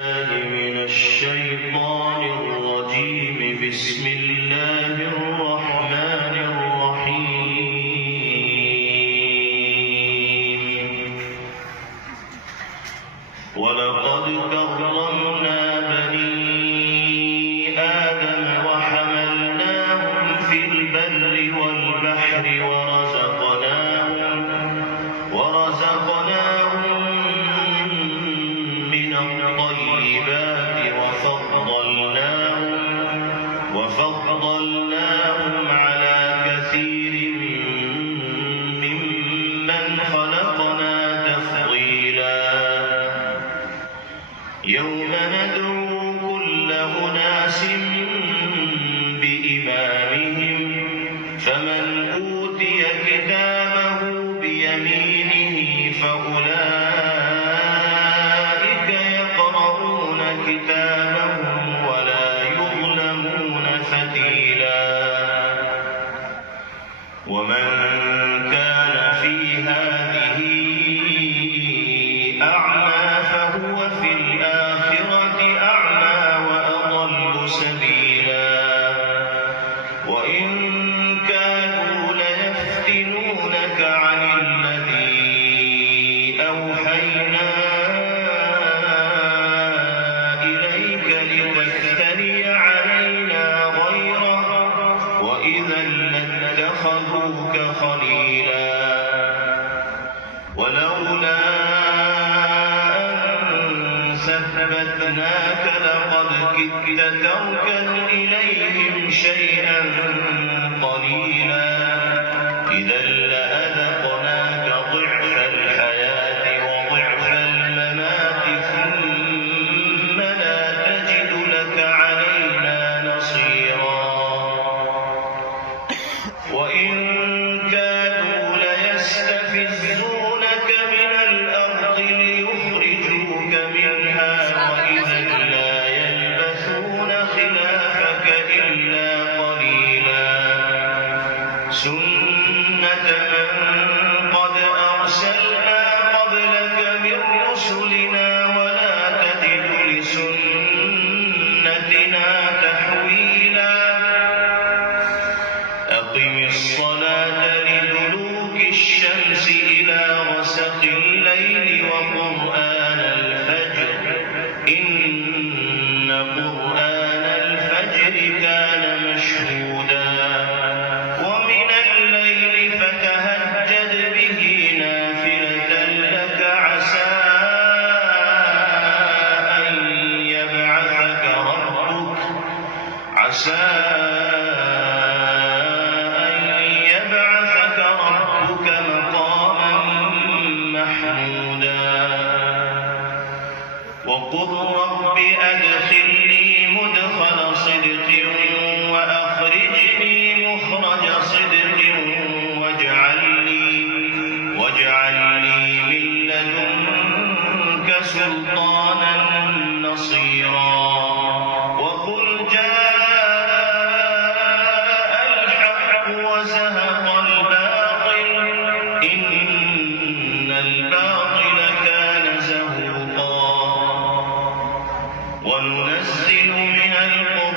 من الشيطان الرجيم. بسم الله الرحمن الرحيم. ولقد كرمنا بني آدم وحملناهم في البر والبحر ورزقناهم من الطيبات وفضلناهم على كثير ممن خلقنا تفضيلا. يوم ندعو كل أناس بإمامهم فمن أوتي كتابه بيمينه فأولئك يقرؤون كتابهم ولا يظلمون فتيلا. ومن كان في هذه أعمى فهو في الآخرة أعمى وأضل سبيلا. وإن كانوا ليفتنونك عن الذي أوحينا إليك لتفتري علينا غيره وإذا لاتخذوك خليلا. ولولا أن ثبتناك لقد كدت تركن إليهم شيئا قليلا. إذا لأذقناك ضعف الحياة وضعف الممات ثم لا تجد لك علينا نصيرا. وإن كادوا ليستفزونك من الأرض ليخرجوك منها وإذا لا يلبثون خلافك إلا قليلا. سنة من قد أرسلنا قبلك من رسلنا ولا تجد لسنتنا تحويلا. أقم الصلاة لدلوك الشمس إلى غسق الليل وقرآن الفجر إن قرآن الفجر كان مشهودا. ومن الليل فتهجد به نافلة لك عسى أن يبعثك ربك مقاما محمودا. وقل رب أدخلني مدخل صدق وأخرجني مخرج صدق واجعل لي من لدنك سلطانا نصيرا. وقل جاء الحق وزهق الباطل إن الباطل كان زهوقا. وننزل من القرآن